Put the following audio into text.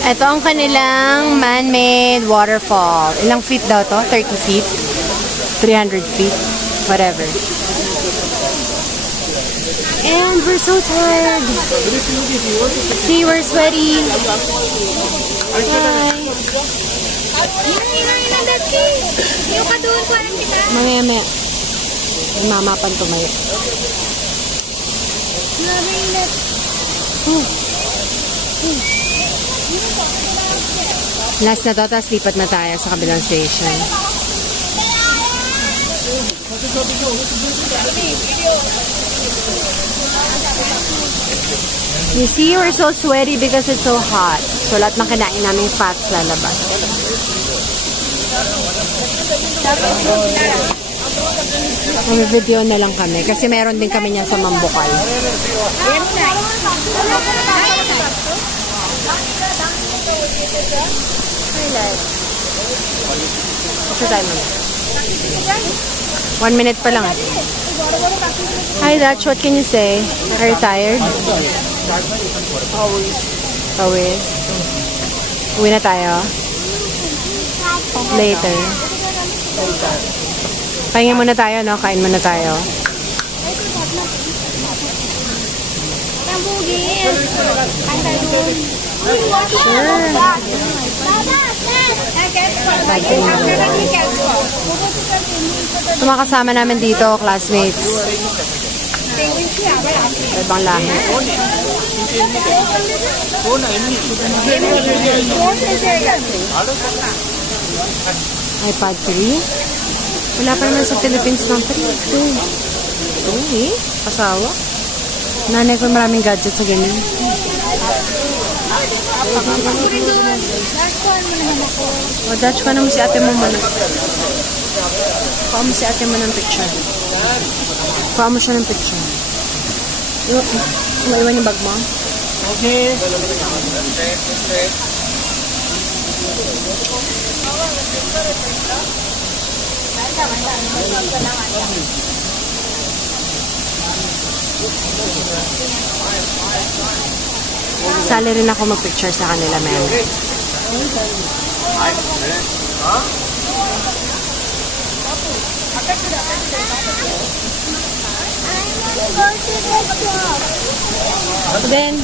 Ito ang kanilang man-made waterfall. Ilang feet daw to? 30 feet? 300 feet? Whatever. And we're so tired. See, we're sweaty. Hi. Mamaya-maya. Mamapan tumayo. Last na to, tapos lipat na tayo sa kabilang station. You see, we're so sweaty because it's so hot. So, lahat ng kinain namin fats lalabas. May video na lang kami kasi meron din kami niyan sa Mambukal. What's your time? 1 minute pa lang. Hi, Dutch. What can you say? Are you tired? Always. Always? Uwi na tayo? Later. Pahinga muna tayo, no? Kain muna tayo. Sure. Ito mga kasama namin dito, classmates. Ibang lahi. iPad 3? Wala pa naman sa Philippines ng 3. Eh, pasawa. Nanay ko maraming gadget sa ganyan. O, Dutch ka naman si ate mo muna. Kuha mo si ate mo ng picture. Kuha mo siya ng picture. Maiwan yung bag mo? Okay. Sali rin ako mag-picture sa kanila, ma'am. Then,